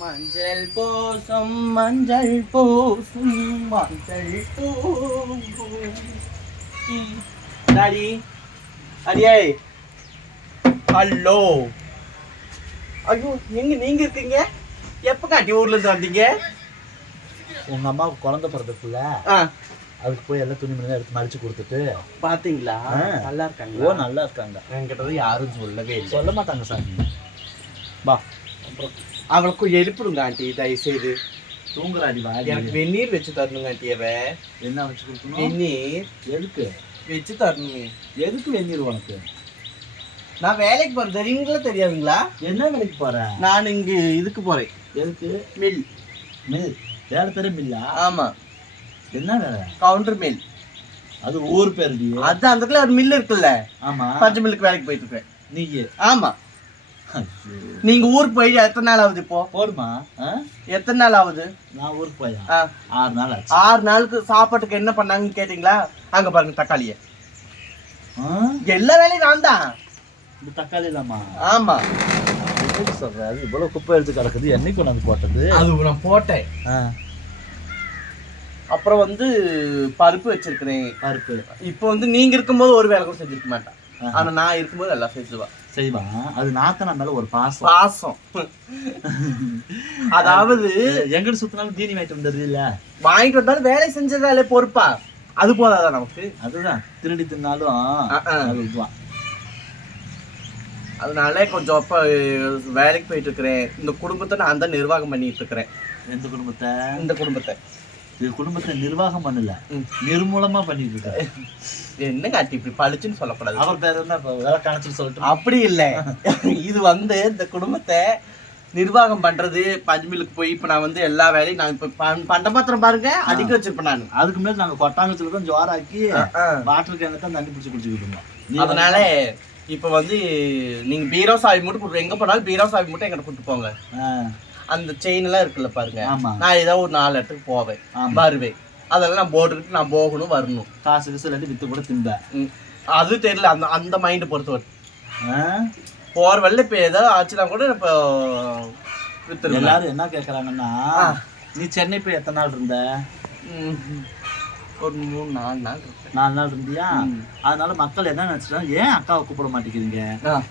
மஞ்சள் பூசும் மஞ்சள் பூசும் மஞ்சள் பூசும் டாடி அடியே. ஹலோ. ஐயோ எங்க நீங்க இருக்கீங்க? எப்ப காட்டி ஊர்ல இருந்து வந்தீங்க? உங்க அம்மாவுக்கு குழந்தை பிறந்தக்குள்ள அதுக்கு போய் எல்லாம் துணி மணி எடுத்து மடிச்சு கொடுத்துட்டு பாத்தீங்களா. நல்லா ஓ இருக்காங்க நல்லா இருக்காங்க. என்கிட்ட யாரும் சொல்லவே இல்லை. சொல்ல மாட்டாங்க சாமி. வா. அவளுக்கும் எழுப்பிடுங்க ஆண்டி. தயவு செய்து தூங்குறாடி எனக்கு வெந்நீர் வச்சு தரணுங்க ஆண்டி அவ. என்ன வச்சு கொடுக்கணும்? வெந்நீர். எதுக்கு? வச்சு தரணுங்க. எதுக்கு வெந்நீர் உனக்கு? நான் வேலைக்கு போறேன். தெரியுங்களா தெரியாதுங்களா? என்ன வேலைக்கு போற? நான் இங்க இதுக்கு போறேன். எதுக்கு? மில். மில். வேலை பேரு மில்லா? ஆமா. என்ன வேலை? கவுண்டர் மில். அது ஊர் பேருடி அது அந்த இடத்துல ஒரு மில் இருக்குல்ல? ஆமா. பஞ்சு மில்லுக்கு வேலைக்கு போயிட்டு இருக்கேன். நீ ஆமா. நீங்க ஊருக்கு போய் எத்தனை நாள் ஆகுது இப்போ? போடுமா? எத்தனை நாள் ஆகுது? நான் ஊருக்கு போயா? ஆறு நாள் ஆச்சு. ஆறு நாளுக்கு சாப்பாட்டுக்கு என்ன பண்ணாங்கன்னு கேட்டீங்களா? அங்க பாருங்க தக்காளிய? எல்லா வேலையும் நான் தான். இந்த தக்காளி இல்லாமா ஆமா. அது இவ்வளவு குப்பை எடுத்து கிடக்குது. என்னைக்கு கொண்டாந்து போட்டது? அது நான் போட்டேன். அப்புறம் வந்து பருப்பு வச்சிருக்கிறேன். பருப்பு. இப்போ வந்து நீங்க இருக்கும்போது ஒரு வேலை கூட செஞ்சிருக்க மாட்டேன். ஆனா நான் இருக்கும்போது எல்லாம் செஞ்சுவா செய்வான் அது நாத்தனா மேல ஒரு பாசம். பாசம். அதாவது எங்கிட்ட சுத்தினாலும் தீனி வாங்கிட்டு வந்தது இல்ல? வாங்கிட்டு வந்தாலும் வேலை செஞ்சதாலே பொறுப்பா? அது போதாதான் நமக்கு? அதுதான். திருடி தின்னாலும். அது அதனால கொஞ்சம் அப்ப வேலைக்கு போயிட்டு இருக்கிறேன். இந்த குடும்பத்தை நான் தான் நிர்வாகம் பண்ணிட்டு இருக்கிறேன். எந்த குடும்பத்தை? இந்த குடும்பத்தை. இது குடும்பத்தை நிர்வாகம் பண்ணல. நிர்மூலமா பண்ணிட்டு இருக்காரு என்னங்க ஆட்டி இப்படி பளிச்சுன்னு சொல்லக்கூடாது? அவர் பேர் என்ன? கணச்சு சொல்லட்டும்? அப்படி இல்ல. இது வந்து இந்த குடும்பத்தை நிர்வாகம் பண்றது பஞ்சுமிலுக்கு போய் இப்ப நான் வந்து எல்லா வேலையும் நான் இப்ப பண்- பண்ட பாத்திரம் பாருங்க அடுக்கி வச்சிருப்பேன் நான். அதுக்கு முன்னாடி நாங்க கொட்டாங்கத்துல தான் ஜோராக்கி. வாட்டர் கேன தான் தண்ணி பிடிச்சி குடிச்சுக்கிட்டு இருந்தோம். அதனால இப்ப வந்து நீங்க பீரோ சாவி மட்டும் எங்க போனாலும் பீரோ சாவி மட்டும் எங்கிட்ட கூட்டு போங்க. அந்த செயின் எல்லாம் இருக்குல்ல பாருங்க நான் ஏதோ ஒரு நாலு இடத்துக்கு போவேன். வருவேன் அதெல்லாம் நான் போட்டுக்கிட்டு நான் போகணும் வரணும் காசு கிசு இல்லாட்டி வித்து கூட திம்ப ம். அது தெரியல அந்த அந்த மைண்ட் பொறுத்த வரைக்கும் ஆ? போற வழியில இப்ப ஏதோ ஆச்சுன்னா கூட இப்போ வித்துருவேன் எல்லாரும் என்ன கேக்குறாங்கன்னா ஆ. நீ சென்னை போய் எத்தனை நாள் இருந்த. ஒரு மூணு நாலு நாள் நாலு நாள் இருந்தியா. அதனால மக்கள் என்ன நினைச்சிட்டாங்க? ஏன் அக்காவை கூப்பிட மாட்டேங்கிறீங்க.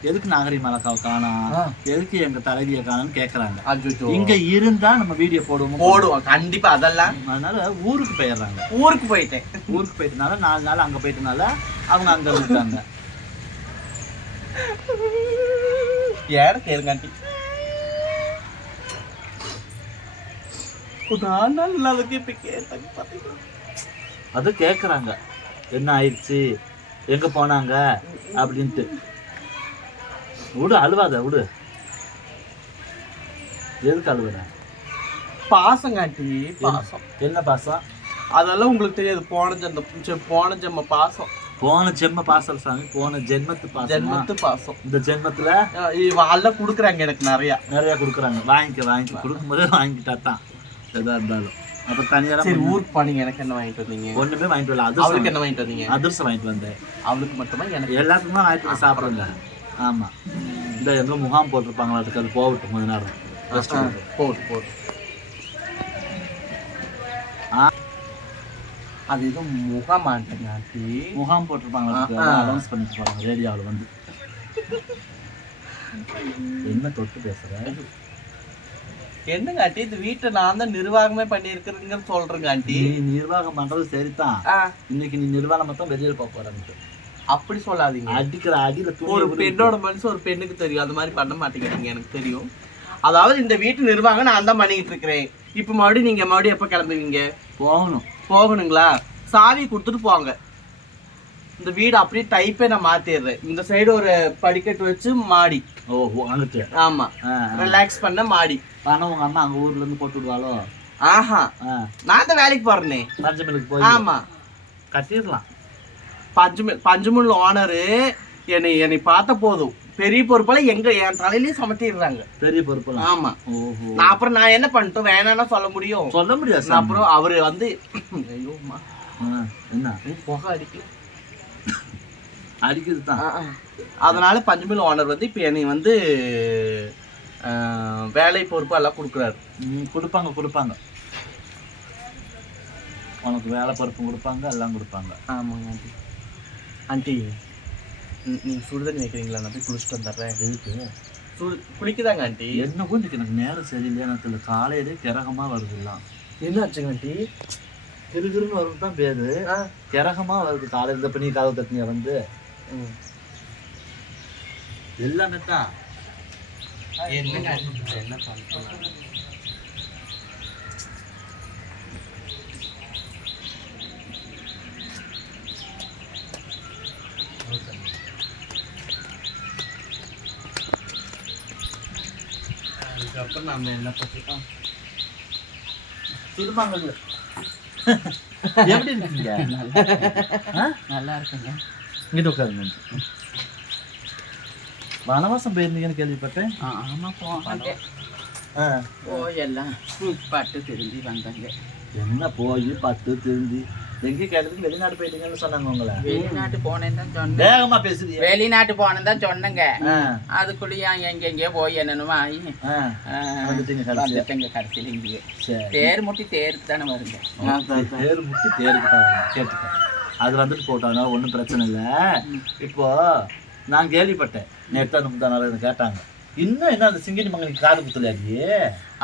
எதுக்கு நாகரிகமான அக்காவை காணோம் ஆ. எதுக்கு எங்க தலைவியை காணோம்னு கேக்குறாங்க. அச்சோ. இங்க இருந்தா நம்ம வீடியோ போடுவோம்? போடுவோம். கண்டிப்பா அதெல்லாம். அதனால ஊருக்கு போயிடுறாங்க. ஊருக்கு போயிட்டேன். ஊருக்கு போயிட்டனால நாலு நாள் அங்க போயிட்டனால அவங்க அங்க இருக்காங்க ஏட கேளுங்காண்டி ஒரு நாலு நாள் இல்லாததுக்கு இப்ப கேட்டாங்க பாத்தீங்களா? அது கேக்குறாங்க. என்ன ஆயிடுச்சு? எங்க போனாங்க? அப்படின்ட்டு. விடு அழுவாத விடு. எதுக்கு அழுவுற? பாசங்காண்டி பாசம். என்ன பாசம்? அதெல்லாம் உங்களுக்கு தெரியாது. போன ச்சே, போன ஜென்ம பாசம். போன ஜென்ம பாசல் சாமி போன ஜென்மத்து பாசம்? ஜென்மத்து பாசம். இந்த ஜென்மத்துல? எல்லாம் கொடுக்குறாங்க எனக்கு நிறைய. நிறைய கொடுக்குறாங்க. வாங்கிக்க வாங்கிக்க. கொடுக்கும்போதே வாங்கிட்டா தான் எதா இருந்தாலும். அப்ப சரி ஊருக்கு போனீங்க. எனக்கு என்ன வாங்கிட்டு வந்தீங்க? ஒண்ணுமே வாங்கிட்டு வரல. அவளுக்கு என்ன வாங்கிட்டு வந்தீங்க? அதிர்ஷ்டம் வாங்கிட்டு வந்தேன். அவளுக்கு மட்டுமா? எனக்கு எல்லாத்துக்குமே வாங்கிட்டு வந்து சாப்பிடுங்க ஆமா. இந்த எங்க முகாம் போட்டிருப்பாங்களா அதுக்கு அது போகட்டும் கொஞ்ச நேரம். அது எதுவும் முகமாட்டேங்க ஆண்டி. முகாம் போட்டிருப்பாங்களா. அனௌன்ஸ் பண்ணிட்டு போறாங்க ரேடியோவில் வந்து. என்ன தொட்டு பேசுற? என்னங்க ஆண்டி இந்த வீட்டை நான் தான் நிர்வாகமே பண்ணியிருக்கிறேங்க சொல்றேங்க ஆண்டி. நீ நிர்வாகம் பண்றது சரிதான். இன்னைக்கு நீ நிர்வாகம் மொத்தம் வெளியில போக போறாங்க அப்படி சொல்லாதீங்க. அடிக்கிற அடியில ஒரு பெண்ணோட மனசு ஒரு பெண்ணுக்கு தெரியும். அது மாதிரி பண்ண மாட்டேங்கிறீங்க எனக்கு தெரியும். அதாவது இந்த வீட்டு நிர்வாகம் நான் தான் பண்ணிக்கிட்டு இருக்கிறேன். இப்போ மறுபடியும் நீங்க மறுபடியும் எப்போ கிளம்புவீங்க? போகணும். போகணுங்களா? சாவி கொடுத்துட்டு போங்க. இந்த வீடு அப்படியே டைப்பே நான் மாத்திடுறேன். இந்த சைடு ஒரு படிக்கட்டு வச்சு மாடி. ஓ அங்கிட்டு ஆமா. ரிலாக்ஸ் பண்ண மாடி. பணம் உங்க அம்மா அங்க ஊர்ல இருந்து போட்டு விடுவாளோ? ஆஹா. நான் தான் வேலைக்கு போறேனே. பஞ்சமிலுக்கு போய் ஆமா. கட்டிடலாம். பஞ்சுமி பஞ்சுமுல் ஓனரு என்னை என்னை பார்த்த போதும். பெரிய பொறுப்பெல்லாம் எங்க என் தலையிலயே சமத்திடுறாங்க. பெரிய பொறுப்புலாம் ஆமா. நான் அப்புறம் நான் என்ன பண்ணிட்டோம்? வேணாம்னா சொல்ல முடியும். சொல்ல முடியாது. அப்புறம் அவரு வந்து ஐயோ அம்மா, ஆ, என்ன? புகை அடிக்கல அடிக்குது தான். அதனால பஞ்சுமில் ஓனர் வந்து இப்போ என்னை வந்து வேலை பொறுப்பு எல்லாம் கொடுக்குறாரு. ம், கொடுப்பாங்க கொடுப்பாங்க. உனக்கு வேலை பருப்பும் கொடுப்பாங்க எல்லாம் கொடுப்பாங்க. ஆமாங்க ஆண்டி. ஆண்டி ம், நீங்க சுடுதண்ணி வைக்கிறீங்களா? நான் போய் குளிச்சுட்டு வந்துடுறேன். எதுக்கு? சுடு குளிக்குதாங்க ஆண்டி. என்ன கொஞ்சம் எனக்கு நேரம் சரியில்லை. எனக்கு காலையிலே கிரகமா வருதுலாம் என்ன ஆச்சுங்க ஆண்டி? கிருகிருன்னு வருது தான் பேரு. ஆ. கிரகமா வருது காலையில். இந்த பண்ணி கதவு தட்டினியா வந்து. என்னங்க ஆண்டி, என்ன பண்ணுறேன் அதுக்கப்புறம் நம்ம என்ன பண்ணிட்டோம் திருமாங்கல்ல எப்படி இருக்கீங்க? நல்லா இருக்குங்க. இங்கிட்டு உட்காருங்க வனவாசம் போயிருந்தீங்கன்னு கேள்விப்பட்டேன் ஆமா போவாங்க ஆ. போய் எல்லாம் பட்டு திரும்பி வந்தாங்க என்ன போய் பத்து திருந்தி எங்கே கேட்டதுக்கு வெளிநாடு போயிட்டீங்கன்னு சொன்னாங்க உங்களை வெளிநாட்டு போனேன்னு தான் சொன்னேன் வேகமா பேசுறியே வெளிநாட்டு போனேன்னு தான் சொன்னேங்க அதுக்குள்ளேயே எங்கெங்கேயோ போய் என்னென்னமோ ஆகி வந்துட்டீங்க கடைசியா. வந்துட்டேங்க கடைசியில் இங்கே சரி தேர் முட்டி தேருக்கு தானே வருங்க தேர் முட்டி தேருக்கு தான் வரும். அது வந்துட்டு போட்டாங்க ஒன்றும் பிரச்சனை இல்லை. இப்போ நான் கேள்விப்பட்டேன். நேற்று அந்த முந்தா நாள் கேட்டாங்க. இன்னும் என்ன அந்த சிங்கினி மங்கனுக்கு காது குத்தலையாடி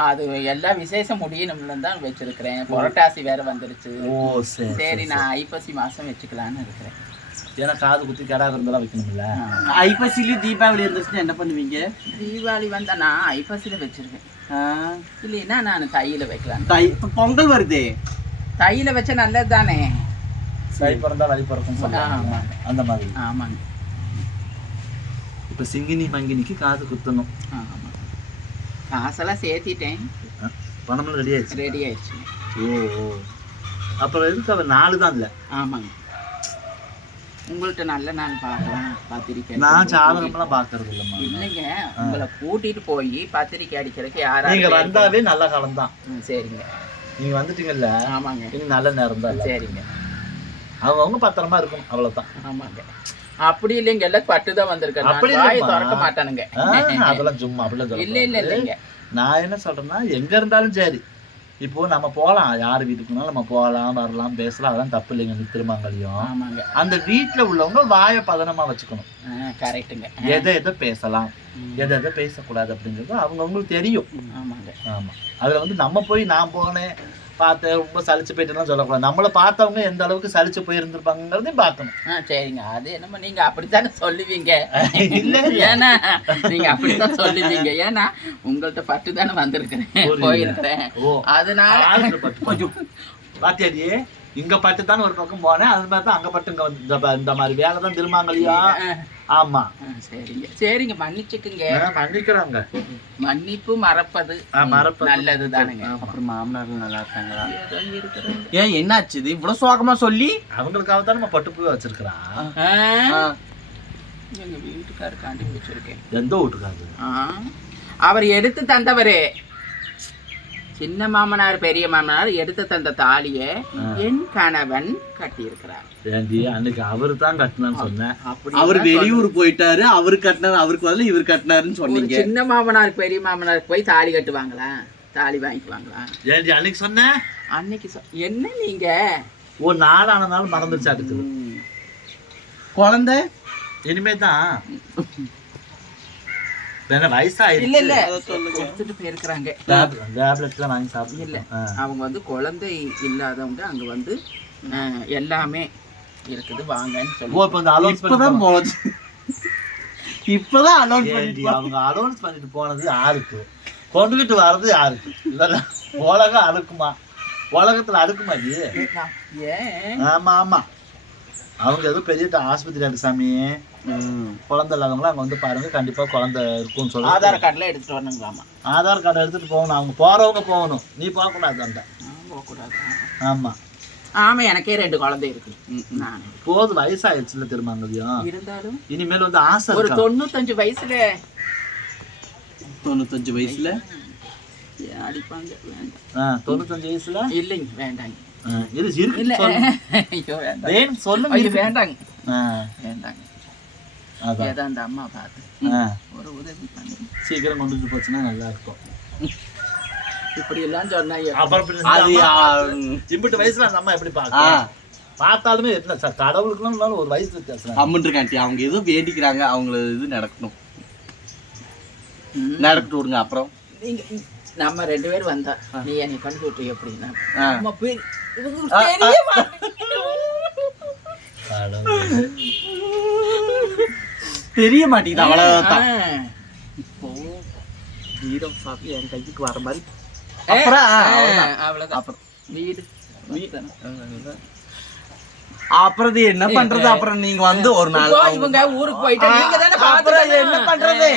அது எல்லா விசேஷம் முடியணும்னு தான் வச்சிருக்கிறேன். புரட்டாசி வேற வந்துருச்சு. ஓ சரி சரி நான் ஐப்பசி மாசம் வச்சுக்கலான்னு இருக்கிறேன். ஏன்னா காது குத்தி கிடா விருந்தெல்லாம் வைக்கணும்ல. ஐப்பசிலையும் தீபாவளி இருந்துச்சுன்னா என்ன பண்ணுவீங்க? தீபாவளி வந்தா நான் ஐப்பசியில் வச்சிருவேன். ஆ, இல்லைன்னா நான் தையில வைக்கலாம் தை இப்போ பொங்கல் வருதே. தையில வச்சா நல்லது தானே சை பிறந்தா வழி பிறக்கும் சொல்லுவாங்க ஆமாங்க. அந்த மாதிரி. ஆமாங்க. இப்போ சிங்கினி மங்கினிக்கு காது குத்தணும். ஆமாம் காசெல்லாம் சேர்த்திட்டேன். பணமெல்லாம் ரெடி ஆயிடுச்சு ரெடி ஆயிடுச்சு. ஓ ஓ. அப்புறம் எதுக்கு அவர் நாலு தான் இல்லை ஆமாங்க. உங்கள்கிட்ட நல்ல நாள் பார்க்கலாம் பத்திரிக்கை நான். ஜாதகம்லாம் பார்க்கறது இல்லைம்மா. இல்லைங்க. உங்களை கூட்டிட்டு போய் பத்திரிக்கை அடிக்கிறதுக்கு நீங்க யாராவது வந்தாவே நல்ல காலம் தான் சரிங்க. நீங்க வந்துட்டீங்கல்ல. ஆமாங்க. இனி நல்ல நேரம் தான். சரிங்க. அவங்கவுங்க பத்திரமா இருக்கணும் அவ்வளவுதான். ஆமாங்க. அப்படி இல்லைங்க எல்லாம் பட்டு தான் வந்திருக்கேன் அப்படி. திறக்க மாட்டானுங்க. அதெல்லாம் சும்மா அப்படிலாம் இல்ல இல்ல. இல்லைங்க. நான் என்ன சொல்றேன்னா எங்க இருந்தாலும் சரி. இப்போ நம்ம போகலாம். யார் வீட்டுக்குனாலும் நம்ம போகலாம் வரலாம் பேசலாம். அதெல்லாம் தப்பு இல்லைங்க திருமங்கலியம். ஆமாங்க. அந்த வீட்டுல உள்ளவங்க வாயை பதனமா வச்சுக்கணும். ஆ, கரெக்ட்டுங்க எதை எதை பேசலாம். எதை எதை பேசக்கூடாது அப்படிங்கிறது அவங்கவுங்களுக்கு தெரியும். ஆமாங்க. ஆமா. அதுல வந்து நம்ம போய் நான் போனேன் பார்த்தேன் ரொம்ப சலிச்சு போயிட்டேன்னு சொல்லக்கூடாது. நம்மளை பார்த்தவங்க எந்த அளவுக்கு சலிச்சு போயிருந்திருப்பாங்கிறதையும் பார்க்கணும். ஆ சரிங்க. அது என்னமோ நீங்க அப்படித்தானே சொல்லுவீங்க. இல்ல ஏன்னா நீங்க அப்படித்தான் சொல்லுவீங்க. ஏன்னா உங்கள்ட்ட பட்டு தானே வந்திருக்கிறேன். போயிருக்கிறேன். ஓ அதனால கொஞ்சம் பாத்தியாடி இங்க பட்டு தான் ஒரு பக்கம் போனேன். அது மாதிரி தான் அங்க பட்டு இங்க வந்து இந்த மாதிரி வேலை தான் திருமாங்கலியா? ஆமா. ஆ, சரிங்க. சரிங்க. மன்னிச்சுக்குங்க. மன்னிக்கிறாங்க. மன்னிப்பு மறப்பது. மறப்பது. நல்லது தானுங்க. அப்புறம் மாமனார் நல்லா இருக்காங்களா. ஏன் என்னாச்சு? இது இவ்வளவு சோகமா சொல்லி? அவங்களுக்காக தான் நம்ம பட்டு பூ வச்சிருக்கிறான் எங்க வீட்டுக்காருக்காண்டி வச்சிருக்கேன் எந்த வீட்டுக்காது ஆ, அவர் எடுத்து தந்தவரே. சின்ன மாமனார் பெரிய மாமனார் எடுத்து தந்த தாலியை என் கணவன் கட்டியிருக்கிறார். ஏண்டி அன்னைக்கு அவரு தான் கட்டினான்னு சொன்னேன் அவர் வெளியூர் போயிட்டாரு அவரு கட்டினாரு அவருக்கு பதிலா இவர் கட்டினாருன்னு சொன்னீங்க. சின்ன மாமனார் பெரிய மாமனாருக்கு போய் தாலி கட்டுவாங்களா? தாலி வாங்கிக்குவாங்களா? ஏண்டி அன்னைக்கு சொன்னேன் அன்னைக்கு என்ன நீங்க? ஒரு நாளான நாள் மறந்துருச்சா இருக்குது குழந்தை? இனிமே தான் இல்ல இல்ல. கொடுத்துட்டு போயிருக்கிறாங்க. டேப்லெட்லாம் வாங்கி இல்ல. சாப்பிடல அவங்க வந்து குழந்தை இல்லாதவங்க அங்க வந்து எல்லாமே இருக்குது வாங்கன்னு ஓ சொல்லி இப்போ இந்த அலோன்ஸ் இப்பதான் போகுது இப்பதான் அலோன் ஏண்டி, பண்ணிட்டு அவங்க அலோன்ஸ் பண்ணிட்டு போனது யாருக்கு? கொண்டுகிட்டு வர்றது யாருக்கு? உலகம் அழுக்குமா உலகத்துல அடுக்குமா இது? ஏன்? ஆமா ஆமா. அவங்க ஏதோ பெரிய ஆஸ்பத்திரி சாமி குழந்தை இல்லாதவங்களாம் அங்க வந்து பாருங்க கண்டிப்பா குழந்தை இருக்கும்னு சொல்லி ஆதார் கார்டுல எடுத்துட்டு வரணுங்களாமா? ஆதார் கார்டு எடுத்துட்டு போகணும். அவங்க போறவங்க போகணும். நீ போகக்கூடாது அந்த. போகக்கூடாது? ஆமா. ஆமா எனக்கே ரெண்டு குழந்தை இருக்கு. நான். போது வயசாயிடுச்சுல திருமங்கல்யம் இருந்தாலும் இனிமேல் வந்து ஆசை ஒரு தொண்ணூத்தஞ்சு வயசுல தொண்ணூத்தஞ்சு வயசுல? அடிப்பாங்க? வேண்டாம். ஆ, தொண்ணூத்தஞ்சு வயசுல? இல்லைங்க வேண்டாங்க. இது இருக்கு இல்ல. ஐயோ வேண்டாம். வேணும் சொல்லுங்க இருக்கு. வேண்டாங்க. ஆ, வேண்டாங்க. அதான். ஏதோ அந்த அம்மா பார்த்து. ஒரு உதவி பண்ணி சீக்கிரம் கொண்டுட்டு போச்சுன்னா நல்லா இருக்கும். இப்படி எல்லாம் சொன்னா அப்புறம் பின்ன அது இந்த ஆ, அம்மா- இம்புட்டு வயசுல அந்த அம்மா எப்படி ஆ. பார்க்கும் பார்த்தாலுமே என்ன சார் கடவுளுக்குலாம் ஒரு வயசு வித்தியாசம் அம்மன் இருக்காண்டி அவங்க ஏதோ வேண்டிக்கிறாங்க அவங்கள இது நடக்கணும். நடக்கட்டும் விடுங்க அப்புறம். நீங்க நம்ம ரெண்டு பேரும் வந்தா நீ என்னை கண்டு விட்டு எப்படின்னா. நம்ம பெரிய- தெரிய மாட்டேங்குது. அவ்வளவுதான். இப்போ வீரம் சாப்பி என் கைக்கு வர மாதிரி. அப்புறம் அப்புறம் வீடு அப்புறம் இது என்ன பண்றது? அப்புறம் நீங்க வந்து ஒரு நாள் இவங்க ஊருக்கு போயிட்டு என்ன பண்றது?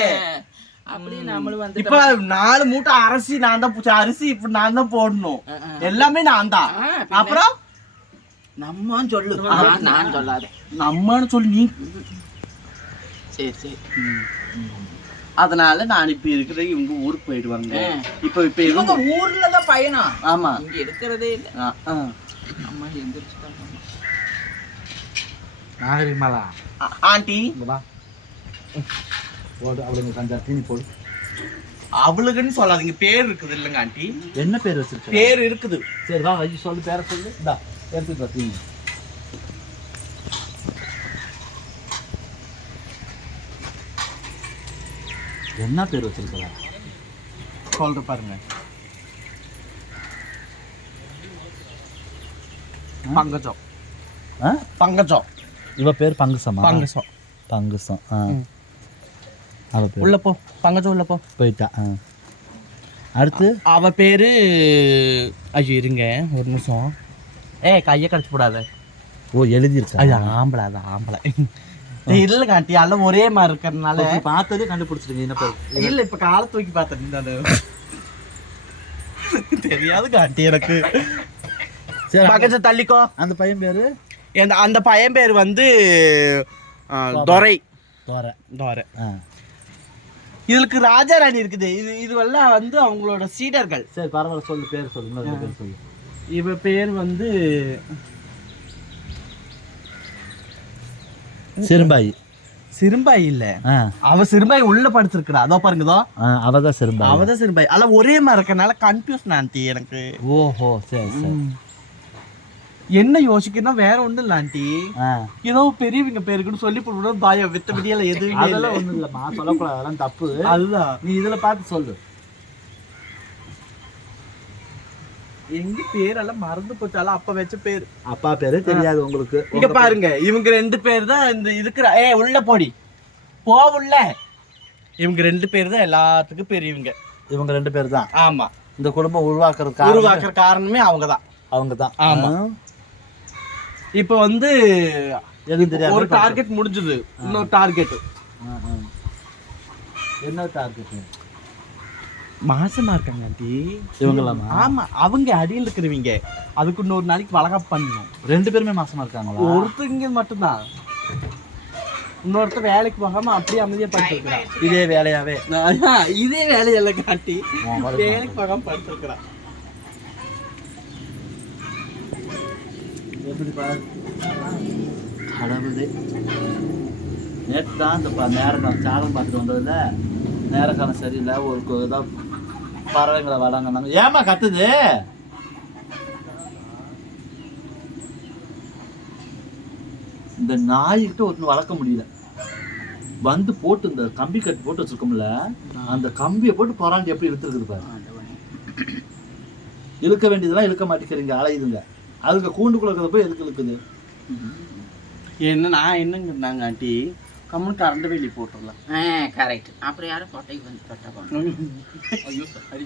இப்ப நாலு மூட்டை அரிசி நான் தான் பூச்ச அரிசி இப்ப நான் தான் போடணும். எல்லாமே நான் தான்? அப்புறம்? நம்ம சொல்லு. நான் நான் சொல்லாத. நம்மன்னு சொல்லி நீ. சரி சரி. அதனால நான் இப்ப இருக்கிற இவங்க ஊருக்கு போயிடுவாங்க. இப்ப இப்ப இவங்க ஊர்ல தான் பயணம். ஆமா. இங்க இருக்கிறதே இல்ல. ஆ, ஆ. அம்மா எந்திரிச்சுட்டாங்க. நாகரிகமாலா? ஆ- ஆண்டி. அவளுக்குன்னு சொல்லாதீங்க பேர் இருக்குது இல்லைங்க ஆண்டி. என்ன பேர் வச்சிருக்க பேர் இருக்குது. சரி வா ஐயோ சொல்லு பேர சொல்லு. இந்தா எடுத்துட்டு தீனி. என்ன பேர் வச்சிருக்கா சொல்ற பாருங்க. பங்கஜம். பங்கஜம். இவ பேர் பங்குசமா? பங்கஜம் பங்குசம் ஆ. உள்ள போ. பங்கஜம் உள்ள போ. போயிட்டா ஆ. அடுத்து? அவ பேரு ஐயோ இருங்க ஒரு நிமிஷம். ஏ கையை கடிச்சு போடாத. ஓ எழுதியிருக்கா அது ஆம்பளை அது ஆம்பளை. இல்லைங்க ஆண்டி எல்லாம் ஒரே மாதிரி இருக்கிறதுனால. பார்த்ததே கண்டுபிடிச்சிருங்க என்ன பேர் இல்ல இப்ப காலை தூக்கி பார்த்தேன் நானு தெரியாதுங்க ஆண்டி எனக்கு. சரி பக்கத்துல தள்ளிக்கோ. அந்த பையன் பேரு? அந்த அந்த பையன் பேர் வந்து துரை. தோர. துரை. ஆ. இதுக்கு ராஜா ராணி இருக்குது. இது இதுவெல்லாம் வந்து அவங்களோட சீடர்கள். சரி பரவாயில்ல சொல்லு பேர் சொல்லு பேர் சொல்லு. இவ பேர் வந்து சிறும்பாய். சிறும்பாய் இல்ல. அவ சிறும்பாய் உள்ள படுத்திருக்கிறா அதோ பாருங்கதோ ஆ அவ தான் சிறும்பாய். அவதான் சிறும்பாய். அல்ல ஒரே மாதிரி இருக்கறனால கன்ஃபியூஸ் ஆண்டி எனக்கு. ஓஹோ சரி சரி. என்ன யோசிக்கணும் வேற ஒண்ணும் இல்ல ஆண்டி. ஏதோ பெரியவங்க பேருக்குன்னு சொல்லி போடணும் பயம் வித்த விடியல எதுவுமே அதெல்லாம் ஒண்ணும் இல்லம்மா சொல்லக்கூடாது அதெல்லாம் தப்பு. அதுதான். நீ இதுல பார்த்து சொல்லு. எங்க பேரெல்லாம் மறந்து போச்சாலும் அப்ப வச்ச பேர். அப்பா பேரே தெரியாது உங்களுக்கு. இங்க பாருங்க இவங்க ரெண்டு பேர் தான் இந்த இதுக்குற ஏ உள்ள போடி. போ உள்ள. இவங்க ரெண்டு பேர் தான் எல்லாத்துக்கும் பெரியவங்க. இவங்க ரெண்டு பேர் தான். ஆமா. இந்த குடும்பம் உருவாக்குறதுக்கு உருவாக்குற காரணமே அவங்க தான் அவங்க தான் ஆமா. இப்போ வந்து எதுவும் தெரியாது ஒரு டார்கெட் முடிஞ்சது. இன்னொரு டார்கெட். என்ன டார்கெட் மாசமா இருக்காங்க ஆண்டி. இவங்களாமா? ஆமா அவங்க அடியில் இருக்கிறவங்க. அதுக்கு இன்னொரு நாளைக்கு வளகாப்பு பண்ணணும். ரெண்டு பேருமே மாசமா இருக்காங்களா? ஒருத்தங்க மட்டும்தான். இன்னொருத்தர் வேலைக்கு போகாம அப்படியே அமைதியா படுத்திருக்கிறான். இதே வேலையாவே? இதே வேலையெல்லாம் காட்டி. வேலைக்கு போகாம படுத்திருக்கிறான். எப்படி கடவுளே. நேற்று தான் இந்த ப- சாதம் பார்த்துட்டு வந்ததுல நேரக்காலம் சரியில்லை ஒரு இதாக பறவைங்களை வளங்கன்னாங்க ஏமா கத்துது? இந்த நாய்கிட்ட ஒன்று வளர்க்க முடியல. வந்து போட்டு இந்த கம்பி கட்டு போட்டு வச்சிருக்கோம்ல அந்த கம்பியை போட்டு பொறாண்டி எப்படி இழுத்துருக்குது பாரு. இழுக்க வேண்டியதெல்லாம் இழுக்க மாட்டேங்கிறீங்க அலையுதுங்க. அதுக்கு கூண்டுக்குள்ள இருக்கிறத போய் எதுக்கு இழுக்குது? என்ன நான் என்னங்கிறாங்க ஆண்டி? கம்மன் கரண்ட் வெளியே போட்டுடலாம் ஆ கரெக்ட் அப்புறம் யாரும் கொட்டைக்கு வந்து கட்ட சரி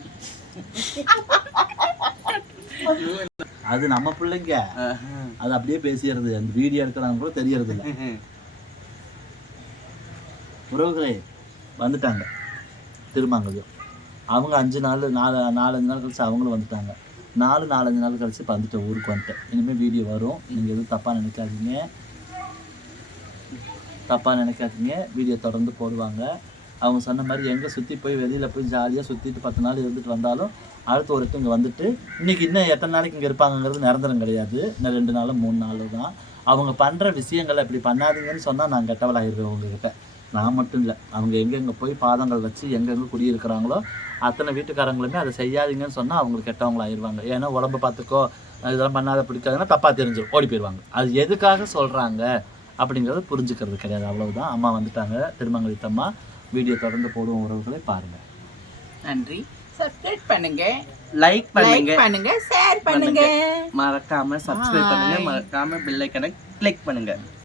அது நம்ம பிள்ளைங்க. அது அப்படியே பேசிடுறது. அந்த வீடியோ எடுக்கிறாங்க கூட தெரியறது இல்லை உறவுகளே வந்துட்டாங்க. திருமாங்கல்யம் அவங்க அஞ்சு நாள் நாலு நாலஞ்சு நாள் கழிச்சு அவங்களும் வந்துட்டாங்க. நாலு நாலஞ்சு நாள் கழிச்சு இப்போ வந்துட்டேன் ஊருக்கு வந்துட்டேன். இனிமேல் வீடியோ வரும். நீங்கள் எதுவும் தப்பாக நினைக்காதீங்க. தப்பாக நினைக்காதீங்க. வீடியோ தொடர்ந்து போடுவாங்க. அவங்க சொன்ன மாதிரி எங்கே சுற்றி போய் வெளியில் போய் ஜாலியாக சுற்றிட்டு பத்து நாள் இருந்துட்டு வந்தாலும் அடுத்த ஒருத்தர் இங்கே வந்துட்டு இன்றைக்கி இன்னும் எத்தனை நாளைக்கு இங்கே இருப்பாங்கங்கிறது நிரந்தரம் கிடையாது. இன்னும் ரெண்டு நாளும் மூணு நாள் தான். அவங்க பண்ணுற விஷயங்களை இப்படி பண்ணாதீங்கன்னு சொன்னால் நான் கெட்டவளாகிடுவேன் உங்ககிட்ட. நான் மட்டும் இல்லை. அவங்க எங்கெங்கே போய் பாதங்கள் வச்சு எங்கெங்கே குடியிருக்கிறாங்களோ அத்தனை வீட்டுக்காரங்களுமே அதை செய்யாதீங்கன்னு சொன்னால் அவங்களுக்கு கெட்டவங்களா ஆயிடுவாங்க ஏன்னா உடம்ப பார்த்துக்கோ இதெல்லாம் பண்ணாத பிடிக்காதுன்னா தப்பாக தெரிஞ்சிடும் ஓடி போயிடுவாங்க அது எதுக்காக சொல்கிறாங்க அப்படிங்கிறத புரிஞ்சுக்கிறது கிடையாது. அவ்வளவுதான். அம்மா வந்துட்டாங்க. திருமங்கலித்தம்மா வீடியோ தொடர்ந்து போடுவோம் உறவுகளை பாருங்கள் நன்றி. சப்ஸ்கிரைப் பண்ணுங்க. லைக் லைக் பண்ணுங்க. பண்ணுங்க. ஷேர் பண்ணுங்க. மறக்காம சப்ஸ்கிரைப் பண்ணுங்க. மறக்காம பெல் ஐக்கனை கிளிக் பண்ணுங்க.